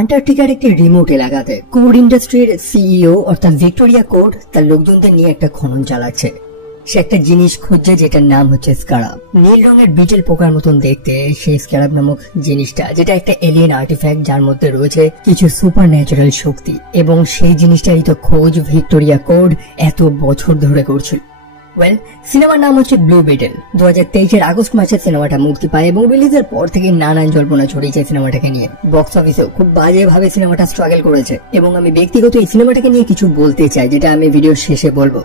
আন্টার্কটিকার একটি রিমোট এলাকাতে কোড ইন্ডাস্ট্রির সিইও অর্থাৎ ভিক্টোরিয়া কোড তার লোকজনদের নিয়ে একটা খনন চালাচ্ছে। সে একটা জিনিস খুঁজছে যেটার নাম হচ্ছে স্কারাব। নীল রঙের বিটেল পোকার মতন দেখতে সেই স্কারাব নামক জিনিসটা, যেটা একটা এলিয়েন আর্টিফ্যাক্ট যার মধ্যে রয়েছে কিছু সুপার ন্যাচারাল শক্তি, এবং সেই জিনিসটারই তো খোঁজ ভিক্টোরিয়া কোড এত বছর ধরে করছিল। সিনেমার নাম হচ্ছে ব্লু বিটেল। 2023 আগস্ট মাসে সিনেমাটা মুক্তি পায় এবং রিলিজের পর থেকে নানান জল্পনা ছড়িয়েছে সিনেমাটাকে নিয়ে। বক্স অফিসেও খুব বাজেভাবে সিনেমাটা স্ট্রাগল করেছে এবং আমি ব্যক্তিগত এই সিনেমাটাকে নিয়ে কিছু বলতে চাই, যেটা আমি ভিডিওর শেষে বলবো।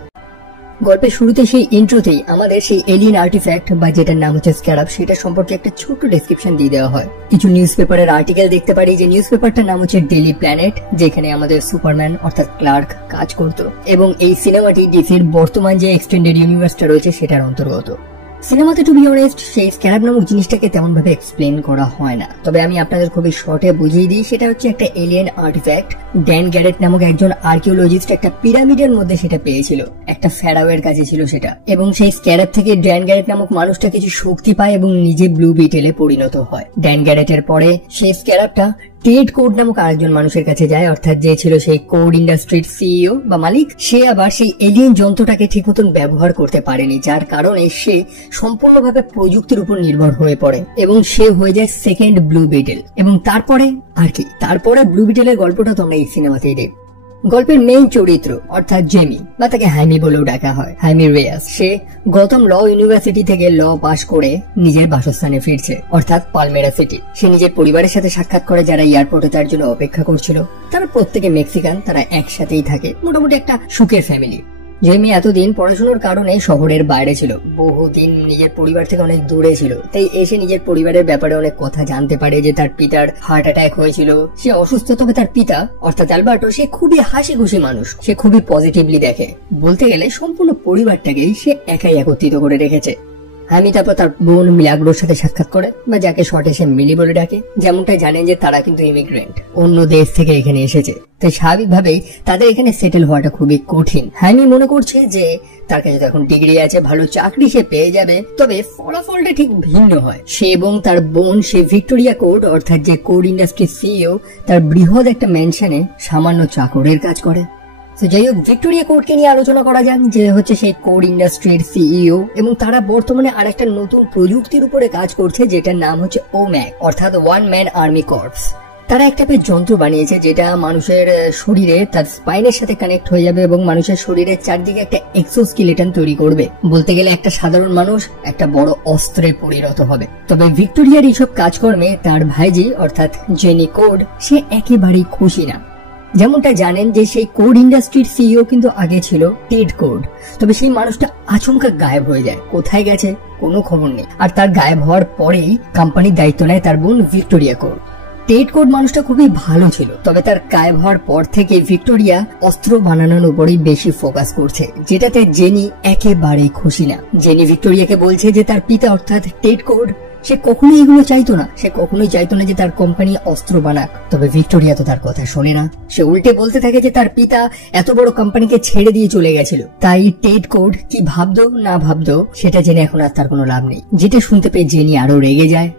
গল্পের শুরুতে সেই ইন্ট্রোতেই আমাদের সেই এলিয়েন আর্টিফ্যাক্ট বা যেটার নাম হচ্ছে স্ক্যারাব, সেটা সম্পর্কে একটা ছোট্ট ডেসক্রিপশন দিয়ে দেওয়া হয়। কিছু নিউজ পেপারের আর্টিকেল দেখতে পারি, যে নিউজ পেপারটার নাম হচ্ছে ডেইলি প্ল্যানেট, যেখানে আমাদের সুপারম্যান অর্থাৎ ক্লার্ক কাজ করতো, এবং এই সিনেমাটি ডিসির বর্তমান যে এক্সটেন্ডেড ইউনিভার্সটা রয়েছে সেটার অন্তর্গত। সিনেমাতে টু বি অনেস্ট সেই স্ক্যারাব নামক জিনিসটাকে তেমন ভাবে এক্সপ্লেন করা হয় না, তবে আমি আপনাদের খুবই শর্টে বুঝিয়ে দিই। সেটা হচ্ছে একটা এলিয়েন আর্টিফ্যাক্ট। ড্যান গ্যারেট নামক একজন আর্কিওলজিস্ট একটা পিরামিডের মধ্যে সেটা পেয়েছিল, একটা ফ্যারাওয়ের কাছে ছিল সেটা, এবং সেই স্ক্যারাব থেকে ড্যান গ্যারেট নামক মানুষটা কিছু শক্তি পায় এবং নিজে ব্লু বিটেলে পরিণত হয়। ড্যান গ্যারেটের পরে সেই স্ক্যারাবটা টেড কোড নামক আরেকজন মানুষের কাছে যায়, অর্থাৎ যে ছিল সেই কোড ইন্ডাস্ট্রির সিইও বা মালিক। সে আবার সেই এলিয়েন যন্ত্রটাকে ঠিক মতন ব্যবহার করতে পারেনি, যার কারণে সে সম্পূর্ণভাবে প্রযুক্তির উপর নির্ভর হয়ে পড়ে এবং সে হয়ে যায় সেকেন্ড ব্লু বিটেল। এবং তারপরে ব্লু বিটেলের গল্পটা তোমরা এই সিনেমাতেই দেখ। গল্পের মেইন চরিত্র অর্থাৎ জেমি, বা তাকে হাইমি বলেও ডাকা হয়, হাইমি রেয়াস, সে গৌতম ল ইউনিভার্সিটি থেকে ল পাশ করে নিজের বাসস্থানে ফিরছে, অর্থাৎ পালমেরা সিটি। সে নিজের পরিবারের সাথে সাক্ষাৎ করে, যারা এয়ারপোর্টে তার জন্য অপেক্ষা করছিল। তারা প্রত্যেকে মেক্সিকান, তারা একসাথেই থাকে, মোটামুটি একটা সুখের ফ্যামিলি। জেমি এতদিন পড়াশোনার কারণে শহরের বাইরে ছিল, বহুদিন নিজের পরিবার থেকে অনেক দূরে ছিল, তাই এসে নিজের পরিবারের ব্যাপারে অনেক কথা জানতে পারে, যে তার পিতার হার্ট অ্যাটাক হয়েছিল, সে অসুস্থ। তবে তার পিতা অর্থাৎ অ্যালবার্টো, সে খুবই হাসি খুশি মানুষ, সে খুবই পজিটিভলি দেখে। বলতে গেলে সম্পূর্ণ পরিবারটাকেই সে একাই একত্রিত করে রেখেছে। আমি তারপর তার বোন মিলাগ্রোর সাথে সাক্ষাৎ করে, বা যাকে শর্টে সে মিলি বলে ডাকে। যেমনটা জানেন যে তারা কিন্তু ইমিগ্রেন্ট, অন্য দেশ থেকে এখানে এসেছে, তাই স্বাভাবিকভাবেই তাদের এখানে সেটেল হওয়াটা খুবই কঠিন। হাইমি মনে করছে যে তার কাছে এখন ডিগ্রি আছে, ভালো চাকরি সে পেয়ে যাবে, তবে ফলাফলটা ঠিক ভিন্ন হয়। সে এবং তার বোন সে ভিক্টোরিয়া কোড অর্থাৎ যে কোড ইন্ডাস্ট্রির সিইও, তার বৃহৎ একটা ম্যানশনে সামান্য চাকরের কাজ করে। যাই হোক, ভিক্টোরিয়া কোডকে নিয়ে আলোচনা করা যাক, যে হচ্ছে সেই কোড ইন্ডাস্ট্রির সিইও, এবং তারা বর্তমানে আরেকটা নতুন প্রযুক্তির উপরে কাজ করছে, যেটার নাম হচ্ছে ওম্যাক অর্থাৎ ওয়ান ম্যান আর্মি কর্পস। তারা একটা যন্ত্র বানিয়েছে যেটা মানুষের শরীরে তার স্পাইনের সাথে কানেক্ট হয়ে যাবে এবং মানুষের শরীরের চারদিকে একটা এক্সোস্কেলেটন তৈরি করবে। বলতে গেলে একটা সাধারণ মানুষ একটা বড় অস্ত্রে পরিণত হবে। তবে ভিক্টোরিয়ার এইসব কাজকর্মে তার ভাইজি অর্থাৎ জেনি কোড সে একেবারেই খুশি না। যেমনটা জানেন যে সেই কোড ইন্ডাস্ট্রির সিইও কিন্তু আগে ছিল টেড কোড, তবে সেই মানুষটা আচমকা গায়েব হয়ে যায়। কোথায় গেছে কোনো খবর নেই। আর তার গায়েব হওয়ার পরেই কোম্পানির দায়িত্ব নেয় তার বোন ভিক্টোরিয়া কোড। টেড কোড মানুষটা খুবই ভালো ছিল, তবে তার গায়েব হওয়ার পর থেকে ভিক্টোরিয়া অস্ত্র বানানোর উপরই বেশি ফোকাস করছে, যেটাতে জেনি একেবারেই খুশি না। জেনি ভিক্টোরিয়াকে বলছে যে তার পিতা অর্থাৎ টেড কোড সে কখনোই এগুলো চাইতো না, সে কখনোই চাইতো না যে তার কোম্পানি অস্ত্র বানাক। তবে ভিক্টোরিয়া তো তার কথা শোনে না, সে উল্টে বলতে থাকে যে তার পিতা এত বড় কোম্পানিকে ছেড়ে দিয়ে চলে গেছিল। তাই টেড কোড কি ভাবতো না ভাবতো সেটা জেনে এখন আর তার কোনো লাভ নেই। যেটা শুনতে পেয়ে জেনি আরো রেগে যায়।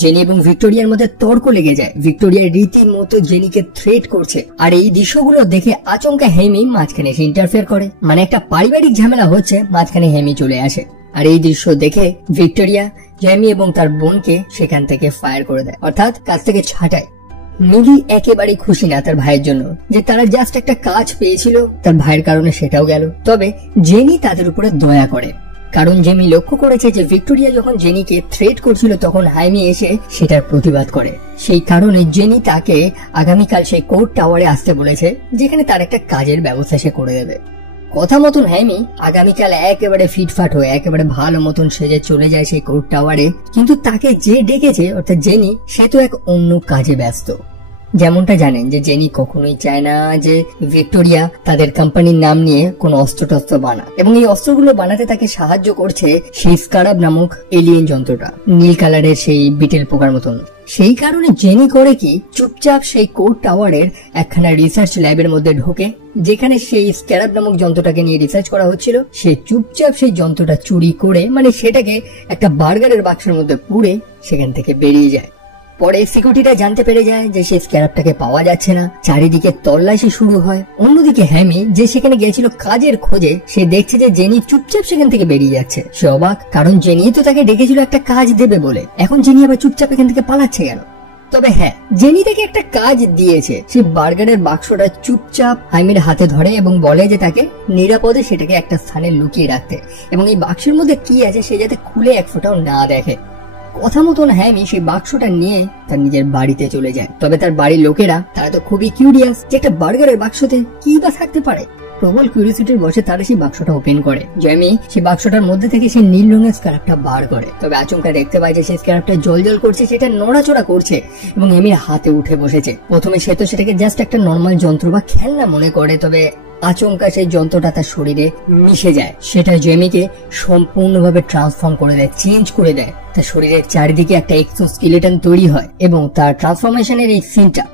জেনি এবং ভিক্টোরিয়ার মধ্যে তর্ক লেগে যায়। ভিক্টোরিয়া রীতিমতো জেনিকে থ্রেট করছে, আর এই দৃশ্যগুলো দেখে আচমকা হেমি মাঝখানে এসে ইন্টারফেয়ার করে। মানে একটা পারিবারিক ঝামেলা হচ্ছে, মাঝখানে হেমি চলে আসে। আর এই দৃশ্য দেখে ভিক্টোরিয়া জেমি এবং তার বোনকে সেখান থেকে ফায়ার করে দেয়, অর্থাৎ কাজ থেকে ছাঁটায়। মিলি একেবারে খুশি না তার ভাইয়ের জন্য, যে তারা জাস্ট একটা কাজ পেয়েছিল, তার ভাইয়ের কারণে সেটাও গেল। তবে জেনি তাদের উপরে দয়া করে, কারণ জেমি লক্ষ্য করেছে যে ভিক্টোরিয়া যখন জেনিকে থ্রেট করছিল তখন হাইমি এসে সেটার প্রতিবাদ করে। সেই কারণে জেনি তাকে আগামীকাল সেই কোর্ট টাওয়ারে আসতে বলেছে, যেখানে তার একটা কাজের ব্যবস্থা সে করে দেবে। কথা মতন হাইমি আগামীকাল একেবারে ফিটফাট হয়ে একেবারে ভালো মতন সেজে চলে যায় সেই কোর্ট টাওয়ারে। কিন্তু তাকে যে ডেকেছে অর্থাৎ জেনি, সে তো এক অন্য কাজে ব্যস্ত। যেমনটা জানেন যে জেনি কখনোই চায় না যে ভিক্টোরিয়া তাদের কোম্পানির নাম নিয়ে কোন অস্ত্র টস্ত্র বানা, এবং এই অস্ত্রগুলো বানাতে তাকে সাহায্য করছে সেই স্কারাব নামক এলিয়েন যন্ত্রটা, নীল কালারের সেই বিটেল পোকার মতন। সেই কারণে জেনি করে কি, চুপচাপ সেই কোর্ট টাওয়ারের একখানা রিসার্চ ল্যাবের মধ্যে ঢোকে, যেখানে সেই স্ক্যারাব নামক যন্ত্রটাকে নিয়ে রিসার্চ করা হচ্ছিল। সে চুপচাপ সেই যন্ত্রটা চুরি করে, মানে সেটাকে একটা বার্গারের বাক্সের মধ্যে পুরে সেখান থেকে বেরিয়ে যায়। পরে সিকিউরিটিরা জানতে পেরে যায় যে সেই স্ক্যারাবটাকে পাওয়া যাচ্ছে না, চারিদিকে তল্লাশি শুরু হয়। অন্যদিকে হ্যামি যে সেখানে গিয়েছিল কাজের খোঁজে, সে দেখছে যে জেনি চুপচাপ সেখান থেকে বেরিয়ে যাচ্ছে। সে অবাক, কারণ জেনি তো তাকে ডেকেছিল একটা কাজ দেবে বলে, এখন জেনি আবার চুপচাপ এখান থেকে পালাচ্ছে কেন? তবে হ্যাঁ, জেনি তাকে একটা কাজ দিয়েছে। সে বার্গারের বাক্সটা চুপচাপ হাইমির হাতে ধরে এবং বলে যে তাকে নিরাপদে সেটাকে একটা স্থানে লুকিয়ে রাখতে, এবং এই বাক্সের মধ্যে কি আছে সে যাতে খুলে এক ফোঁটাও না দেখে। কথা মতন হ্যামি সেই বাক্সটা নিয়ে তার নিজের বাড়িতে চলে যায়। তবে তার বাড়ির লোকেরা তারা তো খুবই কিউরিয়াস যে একটা বার্গারের বাক্সতে কি বা থাকতে পারে। প্রবল কিউরিয়াসিটির বসে তারা সেই বাক্সটা ওপেন করে। জেমি সেই বাক্সটার মধ্যে থেকে সেই নীল রঙের স্ক্যারাবটা বার করে। তবে আচমকা দেখতে পায় যে সেই স্ক্যারাবটা জল করছে, সেটা নড়াচড়া করছে এবং এমির হাতে উঠে বসেছে। প্রথমে সে তো সেটাকে জাস্ট একটা নর্মাল যন্ত্র বা খেলনা মনে করে, তবে আচমকা সেই যন্ত্রটা তার শরীরে মিশে যায়। সেটা জেমিকে সম্পূর্ণভাবে ট্রান্সফর্ম করে দেয়, চেঞ্জ করে দেয়। তার শরীরের চারিদিকে একটা এক্সোস্কেলেটন তৈরি হয় এবং তার ট্রান্সফরমেশনের এই সিনটা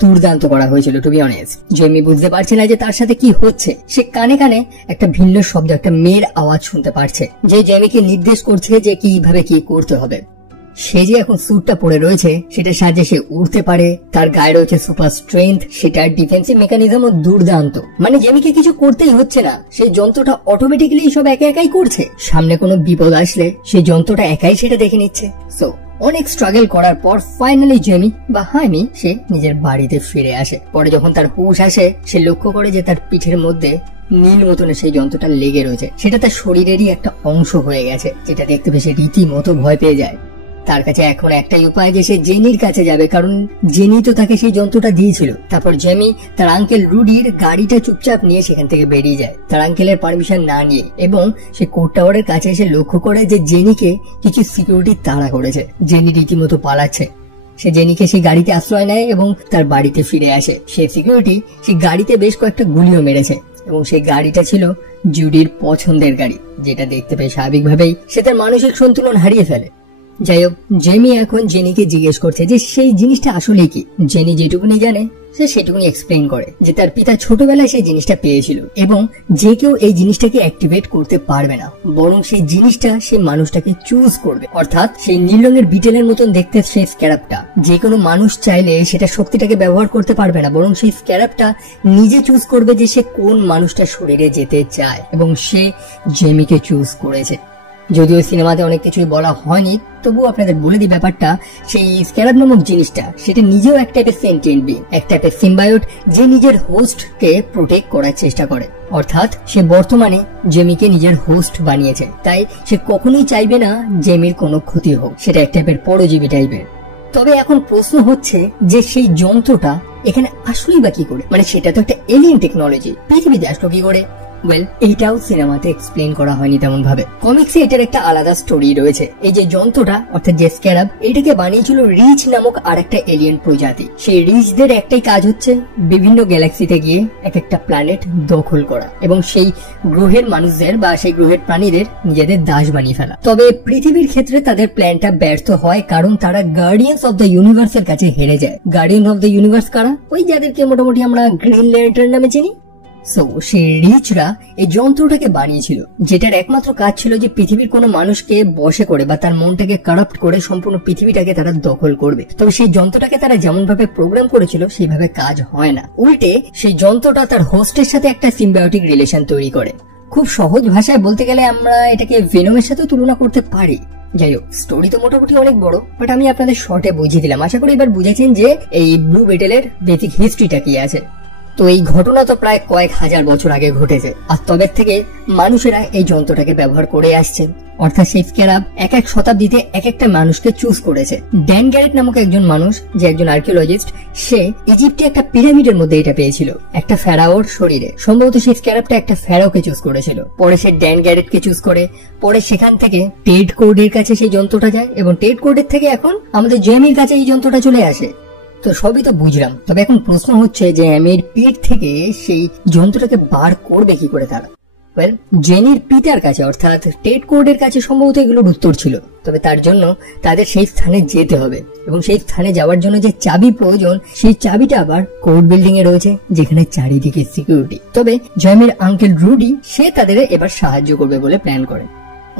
দুর্দান্ত করা হয়েছিল। টু বি অনেস্ট, জেমি বুঝতে পারছে না যে তার সাথে কি হচ্ছে। সে কানে কানে একটা ভিন্ন শব্দ, একটা মেয়ের আওয়াজ শুনতে পারছে, যে জেমিকে নির্দেশ করছে যে কিভাবে কি করতে হবে। সে যে এখন স্যুটটা পরে রয়েছে সেটা সাহায্যে সে উড়তে পারে, তার গায়ে রয়েছে সুপার স্ট্রেংথ, সেটার ডিফেন্সিভ মেকানিজমও দুর্দান্ত। মানে জেমিকে কিছু করতেই হচ্ছে না, সেই যন্ত্রটা অটোমেটিক্যালি সব একাই করছে। সামনে কোনো বিপদ আসলে সেই যন্ত্রটা একাই সেটা দেখে নিচ্ছে। সো অনেক স্ট্রাগল করার পর ফাইনালি জেমি বা হাইমি সে নিজের বাড়িতে ফিরে আসে। পরে যখন তার হুঁশ আসে, সে লক্ষ্য করে যে তার পিঠের মধ্যে নীল মতনের সেই যন্ত্রটা লেগে রয়েছে। সেটা তার শরীরেরই একটা অংশ হয়ে গেছে, যেটা দেখতে পেয়ে সে রীতিমতো ভয় পেয়ে যায়। তার কাছে এখন একটাই উপায় যে সে জেনির কাছে যাবে, কারণ জেনি তো তাকে সেই যন্ত্রটা দিয়েছিল। তারপর জেমি তার আঙ্কেল রুডির গাড়িটা চুপচাপ নিয়ে সেখান থেকে বেরিয়ে যায়, তার আঙ্কেলের পারমিশন না নিয়ে, এবং সে কোর্ট টাওয়ারের কাছে এসে লক্ষ্য করে যে জেনিকে কিছু সিকিউরিটি তাড়া করেছে। জেনি রীতিমতো পালাচ্ছে। সে জেনিকে সেই গাড়িতে আশ্রয় নেয় এবং তার বাড়িতে ফিরে আসে। সেই সিকিউরিটি সেই গাড়িতে বেশ কয়েকটা গুলিও মেরেছে এবং সেই গাড়িটা ছিল জুডির পছন্দের গাড়ি, যেটা দেখতে পেয়ে স্বাভাবিকভাবেই সে তার মানসিক সন্তুলন হারিয়ে ফেলে। যাই হোক, জেমি এখন জেনিকে জিজ্ঞেস করছে যে সেই জিনিসটা আসলে কি। জেনি যেটুকুনি জানে সে সেটুকুনি এক্সপ্লেইন করে যে তার পিতা ছোটবেলায় সেই জিনিসটা পেয়েছিল এবং যে কেউ এই জিনিসটাকে অ্যাক্টিভেট করতে পারবে না, বরং সেই জিনিসটা সেই মানুষটাকে চুজ করবে। অর্থাৎ সেই নীল রঙের বিটেলের মতন দেখতে সেই স্ক্যারাবটা যে কোনো মানুষ চাইলে সেটা শক্তিটাকে ব্যবহার করতে পারবে না, বরং সেই স্ক্যারাবটা নিজে চুজ করবে যে সে কোন মানুষটার শরীরে যেতে চায়, এবং সে জেমিকে চুজ করেছে। যদিও সিনেমাতে অনেক কিছুই বলা হয়নি, তবুও আপনাদের বলে দিই ব্যাপারটা। সেই স্ক্যারাব নামক জিনিসটা সেটা নিজেও এক টাইপের সেন্টিয়েন্ট বিং, এক টাইপের সিম্বায়োট, যে নিজের হোস্টকে প্রোটেক্ট করার চেষ্টা করে। অর্থাৎ সে বর্তমানে জেমিকে নিজের হোস্ট বানিয়েছে, তাই সে কখনোই চাইবে না জেমির কোনো ক্ষতি হোক। সেটা এক টাইপের পরজীবী টাইপের। তবে এখন প্রশ্ন হচ্ছে যে সেই যন্ত্রটা এখানে আসলেই বা কি করে, মানে সেটা তো একটা এলিয়েন টেকনোলজি, পৃথিবীতে আসলো কি করে? ওয়েল, এইটাও সিনেমাতে এক্সপ্লেন করা হয়নি তেমন ভাবে। কমিক্সে এটার একটা আলাদা স্টোরি রয়েছে। এই যে যন্ত্রটা অর্থাৎ যে স্ক্যারাব, এটাকে বানিয়েছিল রিচ নামক আরেকটা এলিয়েন প্রজাতি। সেই রিচদের একটাই কাজ হচ্ছে বিভিন্ন গ্যালাক্সিতে গিয়ে এক একটা প্ল্যানেট দখল করা এবং সেই গ্রহের মানুষদের বা সেই গ্রহের প্রাণীদের নিজেদের দাস বানিয়ে ফেলা। তবে পৃথিবীর ক্ষেত্রে তাদের প্ল্যানটা ব্যর্থ হয়, কারণ তারা গার্ডিয়ান্স অফ দ্য ইউনিভার্সের কাছে হেরে যায়। গার্ডিয়ান অফ দ্য ইউনিভার্স কারা? ওই যাদেরকে মোটামুটি আমরা গ্রিন ল্যান্টার্ন নামে চিনি। সো সেই রিচরা এই যন্ত্রটাকে বানিয়েছিল, যেটার একমাত্র কাজ ছিল যে পৃথিবীর কোনো মানুষকে বশে করে বা তার মনটাকে কারাপ্ট করে সম্পূর্ণ পৃথিবীটাকে তারা দখল করবে। তবে সেই যন্ত্রটাকে তারা যেমন ভাবে প্রোগ্রাম করেছিল সেইভাবে কাজ হয় না। উল্টে সেই যন্ত্রটা তার হোস্টের সাথে একটা সিম্বায়োটিক রিলেশন তৈরি করে। খুব সহজ ভাষায় বলতে গেলে আমরা এটাকে ভেনমের সাথে তুলনা করতে পারি। যাই হোক, স্টোরি তো মোটামুটি অনেক বড়, বাট আমি আপনাদের শর্টে বুঝিয়ে দিলাম। আশা করি এবার বুঝেছেন যে এই ব্লু বেটেলের বেসিক হিস্ট্রিটা কি আছে। তো এই ঘটনা তো প্রায় কয়েক হাজার বছর আগে ঘটেছে, আর তবে থেকে মানুষেরা এই যন্ত্রটাকে ব্যবহার করে আসছে। অর্থাৎ সেই স্ক্যারাব এক এক শতাব্দীতে এক একটা মানুষকে চুজ করেছে। ড্যান গ্যারেট নামক একজন মানুষ, যে একজন আর্কিওলজিস্ট, সে ইজিপ্টে একটা পিরামিডের মধ্যে এটা পেয়েছিল একটা ফেরাওর শরীরে। সম্ভবত সেই স্ক্যারাবটা একটা ফেরাওকে চুজ করেছিল। পরে সে ড্যান গ্যারেটকে চুজ করে। পরে সেখান থেকে টেড কোর্ডের কাছে সেই যন্ত্রটা যায় এবং টেড কোর্ডের থেকে এখন আমাদের জেমির কাছে এই যন্ত্রটা চলে আসে। তো সবই তো বুঝলাম, তবে এখন প্রশ্ন হচ্ছে যে অ্যামির পিঠ থেকে সেই যন্ত্রটাকে বার করবে কি করে তারা? ওয়েল, জেনির পিতার কাছে অর্থাৎ টেড কোর্ডের কাছে সম্ভবত এগুলোর উত্তর ছিল। তবে তার জন্য তাদের সেই স্থানে যেতে হবে এবং সেই স্থানে যাওয়ার জন্য যে চাবি প্রয়োজন, সেই চাবিটা আবার কোর্ট বিল্ডিং এ রয়েছে, যেখানে চারিদিকে সিকিউরিটি। তবে জেমির আঙ্কেল রুডি সে তাদের এবার সাহায্য করবে বলে প্ল্যান করে।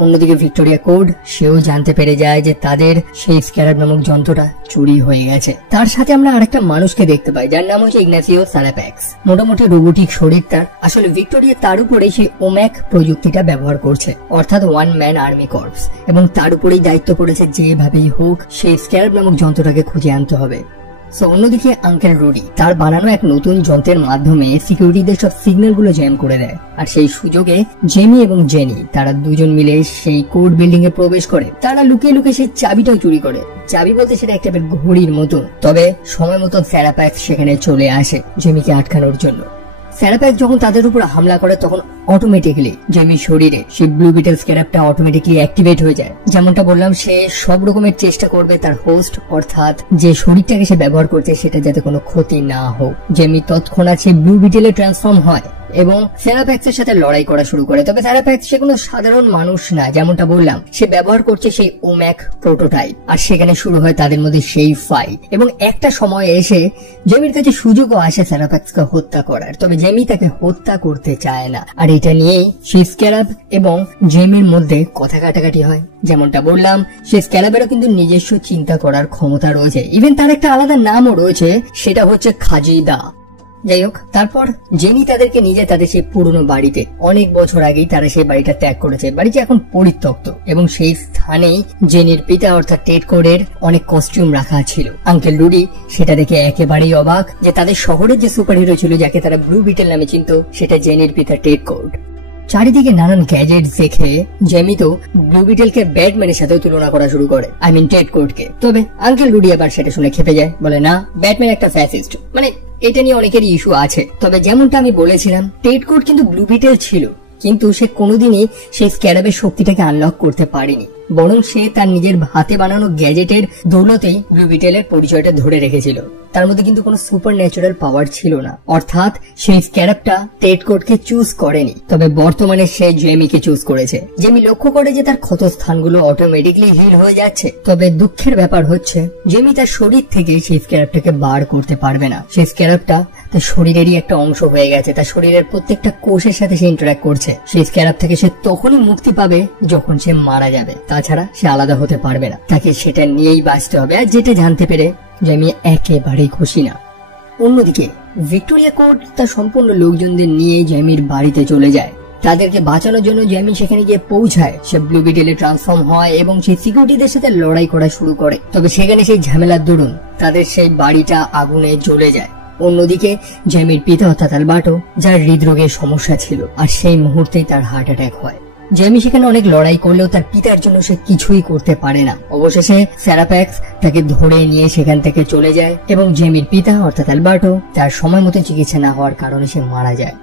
অন্যদিকে ভিক্টোরিয়া কোড সেও জানতে পেরে যায় যে তাদের সেই স্ক্যারাব নামক যন্ত্রটা চুরি হয়ে গেছে। তার সাথে আমরা আরেকটা মানুষকে দেখতে পাই যার নাম হচ্ছে ইগনাসিও সারাপ্যাক্স। মোটামুটি রোবোটিক শরীর তার, আসলে ভিক্টোরিয়া তার উপরে সেই ওম্যাক প্রযুক্তিটা ব্যবহার করছে, অর্থাৎ ওয়ান ম্যান আর্মি কর্পস, এবং তার উপরেই দায়িত্ব পড়েছে যেভাবেই হোক সেই স্ক্যারাব নামক যন্ত্রটাকে খুঁজে আনতে হবে। অন্যদিকে আঙ্কেল রুডি তার বানানো এক নতুন যন্ত্রের মাধ্যমে সিকিউরিটিদের সব সিগন্যাল গুলো জ্যাম করে দেয়, আর সেই সুযোগে জেমি এবং জেনি তারা দুজন মিলে সেই কোড বিল্ডিং এ প্রবেশ করে। তারা লুকিয়ে লুকিয়ে সেই চাবিটাও চুরি করে। চাবি বলতে সেটা একটা ঘড়ির মতো। তবে সময় মতো সারাপ্যাক্স সেখানে চলে আসে জেমিকে আটকানোর জন্য। সারাপ্যাক্স যখন তাদের উপর হামলা করে তখন অটোমেটিক্যালি জেমির শরীরে সেই ব্লু বিটেল স্ক্যারাবটা অটোমেটিক্যালি অ্যাক্টিভেট হয়ে যায়। যেমনটা বললাম, সে সব রকমের চেষ্টা করবে তার হোস্ট অর্থাৎ যে শরীরটাকে সে ব্যবহার করছে সেটা যাতে কোনো ক্ষতি না হোক। জেমি তৎক্ষণাৎ সেই ব্লু বিটেলে ট্রান্সফর্ম হয় এবং সারাপ্যাক্সের সাথে লড়াই করা শুরু করে। তবে সারাপ্যাক্স সে কোনো সাধারণ মানুষ না, যেমনটা বললাম সে ব্যবহার করছে সেই ওম্যাক প্রোটোটাইপ, আর সেখানে শুরু হয় তাদের মধ্যে সেই ফাইট। এবং একটা সময় এসে জেমির কাছে সুযোগও আসে সারাপ্যাক্সকে হত্যা করার, তবে জেমি তাকে হত্যা করতে চায় না। আর এটা নিয়েই সেই স্ক্যারাব এবং জেমির মধ্যে কথা কাটাকাটি হয়। যেমনটা বললাম, সেই স্ক্যারাবেরও কিন্তু নিজস্ব চিন্তা করার ক্ষমতা রয়েছে, ইভেন তার একটা আলাদা নামও রয়েছে, সেটা হচ্ছে খাজিদা। যাই হোক, তারপর জেনি তাদেরকে নিয়ে যায় তাদের সেই পুরনো বাড়িতে। অনেক বছর আগেই তারা সেই বাড়িটা ত্যাগ করেছে। বাড়িটা এখন পরিত্যক্ত এবং সেই স্থানেই জেনির পিতা অর্থাৎ টেড কোডের অনেক কস্টিউম রাখা ছিল। আঙ্কেল রুডি সেটা দেখে একেবারেই অবাক যে তাদের শহরের যে সুপার হিরো ছিল যাকে তারা ব্লু বিটেল নামে চিনত সেটা জেনির পিতা টেড কোড। চারিদিকে নানান গ্যাজেট দেখে জেমি তো ব্লু বিটেলকে ব্যাটম্যানের সাথে তুলনা করা শুরু করে, আই মিন টেড কোডকে। তবে আঙ্কেল রুডি আবার সেটা শুনে খেপে যায়, বলে না, ব্যাটম্যান একটা ফ্যাসিস্ট। মানে এটা নিয়ে অনেকেরই ইস্যু আছে। তবে যেমনটা আমি বলেছিলাম, টেড কোড কিন্তু ব্লু বিটেল ছিল, কিন্তু সে কোনোদিনই সেই স্ক্যারাবের শক্তিটাকে আনলক করতে পারেনি, বরং সে তার নিজের হাতে বানানো গ্যাজেটের দৌলতেই ব্লু বিটেলের পরিচয়টা ধরে রেখেছিল। তার মধ্যে কিন্তু কোনো সুপার ন্যাচারাল পাওয়ার ছিল না, অর্থাৎ সেই স্ক্যারাবটা টেড কোডকে চুজ করেনি। তবে বর্তমানে সে জেমিকে চুজ করেছে। জেমি লক্ষ্য করে যে তার ক্ষত স্থানগুলো অটোমেটিকলি হিল হয়ে যাচ্ছে। তবে দুঃখের ব্যাপার হচ্ছে জেমি তার শরীর থেকে সেই স্ক্যারাবটাকে বার করতে পারবে না। সেই স্ক্যারাবটা তার শরীরেরই একটা অংশ হয়ে গেছে, তার শরীরের প্রত্যেকটা কোষের সাথে সে ইন্টারঅ্যাক্ট করছে। সেই স্ক্যারাব থেকে সে তখনই মুক্তি পাবে যখন সে মারা যাবে, তাছাড়া সে আলাদা হতে পারবে না। তাকে সেটা নিয়েই বাঁচতে হবে, আর যেটা জানতে পেরে জেমি একেবারেই খুশি না। অন্যদিকে ভিক্টোরিয়া কোড তার সম্পূর্ণ লোকজনদের নিয়ে জেমির বাড়িতে চলে যায়। তাদেরকে বাঁচানোর জন্য জেমি সেখানে গিয়ে পৌঁছায়। সে ব্লু বিটেলে ট্রান্সফর্ম হয় এবং সেই সিকিউরিটিদের সাথে লড়াই করা শুরু করে। তবে সেখানে সেই ঝামেলার দরুন তাদের সেই বাড়িটা আগুনে জ্বলে যায়। অন্যদিকে জেমির পিতা অর্থাৎ আলবার্টো, যার হৃদরোগের সমস্যা ছিল, আর সেই মুহূর্তেই তার হার্ট অ্যাটাক হয়। জেমি সেখানে অনেক লড়াই করলেও তার পিতার জন্য সে কিছুই করতে পারে না। অবশেষে সারাপ্যাক্স তাকে ধরে নিয়ে সেখান থেকে চলে যায় এবং জেমির পিতা অর্থাৎ আলবার্টো তার সময় মতো চিকিৎসা না হওয়ার কারণে সে মারা যায়।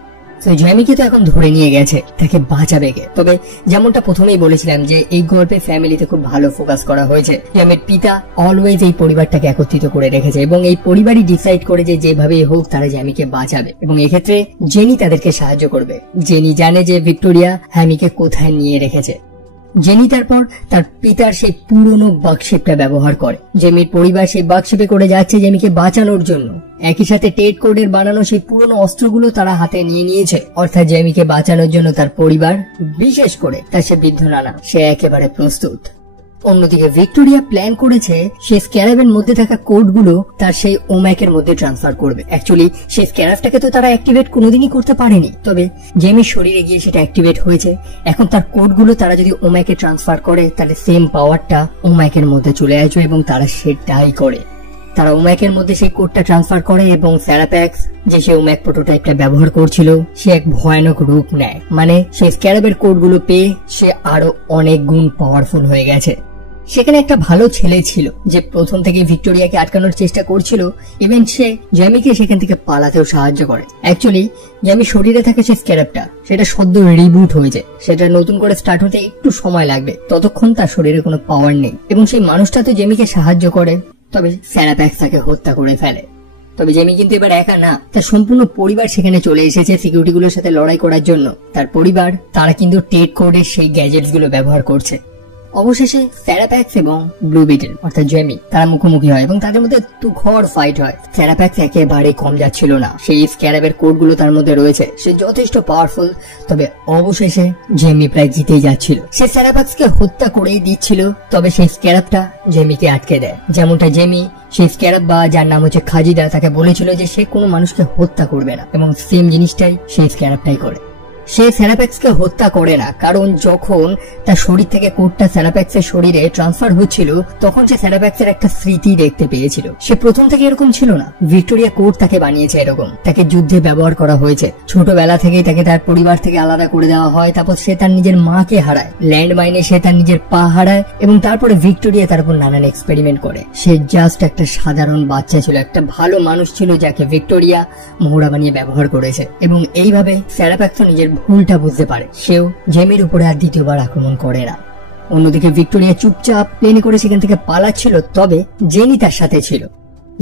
জেমিকে তো এখন ধরে নিয়ে গেছে, তাকে বাঁচাবে কে? তবে যেমনটা প্রথমেই বলেছিলাম যে এই গল্পে ফ্যামিলিতে খুব ভালো ফোকাস করা হয়েছে। জেমির পিতা অলওয়েজ এই পরিবারটাকে একত্রিত করে রেখেছে এবং এই পরিবারই ডিসাইড করে যে যেভাবেই হোক তারা জেমিকে বাঁচাবে, এবং এক্ষেত্রে জেনি তাদেরকে সাহায্য করবে। জেনি জানে যে ভিক্টোরিয়া হ্যামিকে কোথায় নিয়ে রেখেছে। জেনি তারপর তার পিতার সেই পুরনো বাকশিপটা ব্যবহার করে। জেমির পরিবার সেই বাকশিপে করে যাচ্ছে জেমিকে বাঁচানোর জন্য। একই সাথে টেড কোডের বানানো সেই পুরনো অস্ত্রগুলো তারা হাতে নিয়ে নিয়েছে, অর্থাৎ জেমিকে বাঁচানোর জন্য তার পরিবার, বিশেষ করে তার সে বৃদ্ধ নানা, সে একেবারে প্রস্তুত। অন্যদিকে ভিক্টোরিয়া প্ল্যান করেছে সে স্ক্যারাবের মধ্যে থাকা কোডগুলো তার সেই ওম্যাকের মধ্যে ট্রান্সফার করবে। অ্যাকচুয়ালি সেই স্ক্যারাবটাকে তো তারা অ্যাক্টিভেট কোনোদিনই করতে পারেনি, তবে জেমির শরীরে গিয়ে সেটা অ্যাক্টিভেট হয়েছে। এখন তার কোডগুলো তারা যদি ওম্যাকে ট্রান্সফার করে তাহলে সেম পাওয়ারটা ওম্যাকের মধ্যে চলে আসবে এবং তারা সেটাই করে। তারা ওম্যাকের মধ্যে সেই কোডটা ট্রান্সফার করে এবং সারাপ্যাক্স যে সে ওম্যাক প্রোটোটাইপটা ব্যবহার করছিল সে এক ভয়ানক রূপ নেয়। মানে সেই স্ক্যারাবের কোডগুলো পেয়ে সে আরো অনেক গুণ পাওয়ারফুল হয়ে গেছে। সেখানে একটা ভালো ছেলে ছিল যে প্রথম থেকে ভিক্টোরিয়াকে আটকানোর চেষ্টা করছিল, ইভেন সে জেমিকে সেখান থেকে পালাতেও সাহায্য করে। অ্যাকচুয়ালি জেমির শরীরে থাকে সেই স্ক্যারাবটা, সেটা সদ্য রিবুট হয়েছে, সেটা নতুন করে স্টার্ট হতে একটু সময় লাগবে, ততক্ষণ তার শরীরে কোনো পাওয়ার নেই। এবং সেই মানুষটা তো জেমিকে সাহায্য করে, তবে সারাপ্যাক্স তাকে হত্যা করে ফেলে। তবে জেমি কিন্তু এবার একা না, তার সম্পূর্ণ পরিবার সেখানে চলে এসেছে সিকিউরিটিগুলোর সাথে লড়াই করার জন্য। তার পরিবার তারা কিন্তু টেড কোডের সেই গ্যাজেটস গুলো ব্যবহার করছে। অবশেষে স্যারাপ্যাক্স এবং ব্লু বিটেল অর্থাৎ জেমি তারা মুখোমুখি হয় এবং তাদের মধ্যে তুখর ফাইট হয়। স্যারাপ্যাক্স একেবারে কম যাচ্ছিল না, সেই স্ক্যারাবের কোডগুলো তার মধ্যে রয়েছে, সে যথেষ্ট পাওয়ারফুল। তবে অবশেষে জেমি প্রায় জিতেই যাচ্ছিল। সে স্যারাপ্যাক্সকে হত্যা করেই দিচ্ছিল, তবে সেই স্ক্যারাবটা জেমিকে আটকে দেয়। যেমনটা জেমি সেই স্ক্যারাব বা যার নাম হচ্ছে খাজিদা তাকে বলেছিল যে সে কোনো মানুষকে হত্যা করবে না, এবং সেম জিনিসটাই সেই স্ক্যারাবটাই করে। সে স্যারাপ্যাক্সকে হত্যা করে না, কারণ যখন তার শরীর থেকে কোডটা স্যারাপ্যাক্সের শরীরে ট্রান্সফার হচ্ছিল তখন সে স্যারাপ্যাক্সের একটা স্মৃতি দেখতে পেয়েছিল। সে প্রথম থেকে এরকম ছিল না, ভিক্টোরিয়া কোড তাকে বানিয়েছে এরকম। তাকে যুদ্ধে ব্যবহার করা হয়েছে, ছোটবেলা থেকেই তাকে তার পরিবার থেকে আলাদা করে দেওয়া হয়। তারপর সে তার নিজের মাকে হারায়, ল্যান্ড মাইনে সে তার নিজের পা হারায়, এবং তারপরে ভিক্টোরিয়া তার উপর নানান এক্সপেরিমেন্ট করে। সে জাস্ট একটা সাধারণ বাচ্চা ছিল, একটা ভালো মানুষ ছিল যাকে ভিক্টোরিয়া মোহরা বানিয়ে ব্যবহার করেছে। এবং এইভাবে স্যারাপ্যাক্স নিজের ভুলটা বুঝতে পারে, সেও জেমির উপরে আর দ্বিতীয়বার আক্রমণ করে না। অন্যদিকে ভিক্টোরিয়া চুপচাপ প্লেনে করে সেখান থেকে পালাচ্ছিল, তবে জেনি তার সাথে ছিল।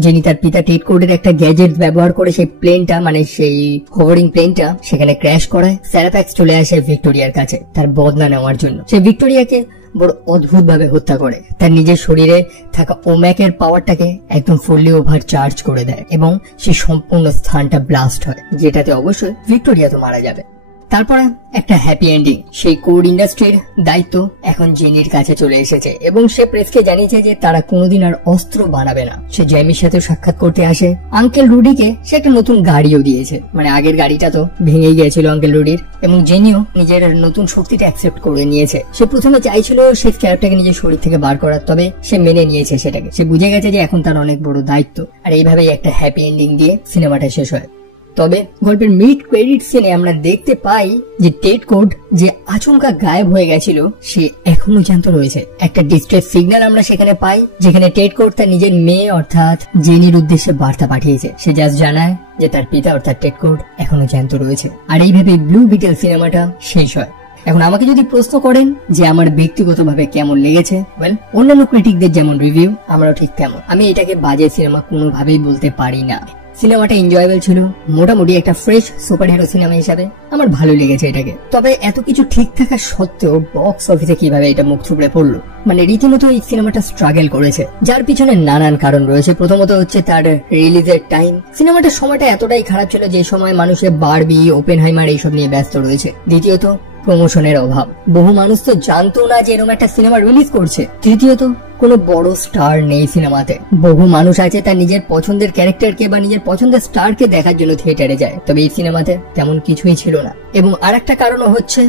জেনি তার পিতা টেড কোডের একটা গ্যাজেট ব্যবহার করে সেই প্লেনটা, মানে সেই হোভারিং প্লেনটা সেখানে ক্র্যাশ করায়। স্যারাপ্যাক্স চলে আসে ভিক্টোরিয়ার কাছে তার বদলা নেওয়ার জন্য। সে ভিক্টোরিয়াকে বড় অদ্ভুত ভাবে হত্যা করে, তার নিজের শরীরে থাকা ওম্যাকের পাওয়ারটাকে একদম ফুললি ওভার চার্জ করে দেয়, এবং সেই সম্পূর্ণ স্থানটা ব্লাস্ট হয়, যেটাতে অবশ্যই ভিক্টোরিয়া তো মারা যাবে। তারপরে একটা হ্যাপি এন্ডিং। সেই কোড ইন্ডাস্ট্রির দায়িত্ব এখন জেনির কাছে চলে এসেছে, এবং সে প্রেসকে জানিয়েছে যে তারা কোনোদিন আর অস্ত্র বানাবে না। সে জেমির সাথে সাক্ষাৎ করতে আসে। আঙ্কেল রুডিকে সে একটা নতুন গাড়িও দিয়েছে, মানে আগের গাড়িটা তো ভেঙে গিয়েছিল আঙ্কেল রুডির, এবং জেনিও নিজের নতুন শক্তিটা অ্যাকসেপ্ট করে নিয়েছে। সে প্রথমে চাইছিল সেই ক্যারেক্টারকে নিজের শরীর থেকে বার করার, তবে সে মেনে নিয়েছে সেটাকে। সে বুঝে গেছে যে এখন তার অনেক বড় দায়িত্ব, আর এইভাবেই একটা হ্যাপি এন্ডিং দিয়ে সিনেমাটা শেষ হয়। তবে গল্পের মিড ক্রেডিট সিনে আমরা দেখতে পাই যে টেড কোড যে আচমকা গায়েব হয়ে গেছিল সে এখনো জ্যান্ত রয়েছে। একটা ডিস্ট্রেস সিগন্যাল আমরা সেখানে পাই, যেখানে টেড কোড তার নিজের মেয়ে অর্থাৎ জেনির উদ্দেশ্যে বার্তা পাঠিয়েছে। সে জাস্ট জানায় যে তার পিতা অর্থাৎ টেড কোড এখনো জ্যান্ত রয়েছে। আর এইভাবে ব্লু বিটেল সিনেমাটা শেষ হয়। এখন আমাকে যদি প্রশ্ন করেন যে আমার ব্যক্তিগতভাবে কেমন লেগেছে, ওয়েল, অন্যান্য ক্রিটিকদের যেমন রিভিউ আমারও ঠিক তেমন। আমি এটাকে বাজে সিনেমা কোনোভাবেই বলতে পারি না। সিনেমাটা এনজয়েবল ছিল, মোটামুটি একটা ফ্রেশ সুপার হিরো সিনেমা হিসাবে আমার ভালো লেগেছে এটাকে। তবে এত কিছু ঠিক থাকা সত্ত্বেও বক্স অফিসে কিভাবে এটা মুখ থুবড়ে পড়লো, মানে রীতিমতো এই সিনেমাটা স্ট্রাগল করেছে, যার পিছনে নানান কারণ রয়েছে। প্রথমত হচ্ছে তার রিলিজের টাইম। সিনেমাটার সময়টা এতটাই খারাপ ছিল যে সময় মানুষের বারবি, ওপেনহাইমার এইসব নিয়ে ব্যস্ত রয়েছে। দ্বিতীয়ত প্রমোশনের অভাব, বহু মানুষ তো জানতো না যে এরকম একটা সিনেমা রিলিজ করছে। তৃতীয়ত কোনো বড় স্টার নেই সিনেমাতে। বহু মানুষ আছে তার নিজের পছন্দের ক্যারেক্টারকে বা নিজের পছন্দের স্টারকে দেখার জন্য থিয়েটারে যায়, তবে এই সিনেমাতে তেমন কিছুই ছিল না। এবং আরেকটা কারণও হচ্ছে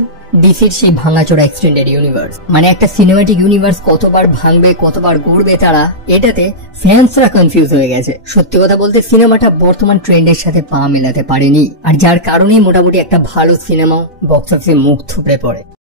ডিসির সেই ভাঙাচোরা এক্সটেন্ডেড ইউনিভার্স, মানে একটা সিনেমাটিক ইউনিভার্স কতবার ভাঙবে কতবার গড়বে তারা, এটাতে ফ্যান্সরা কনফিউজ হয়ে গেছে। সত্যি কথা বলতে সিনেমাটা বর্তমান ট্রেন্ডের সাথে পা মেলাতে পারেনি, আর যার কারণেই মোটামুটি একটা ভালো সিনেমা বক্স অফিসে মুখ থুবড়ে পড়ে।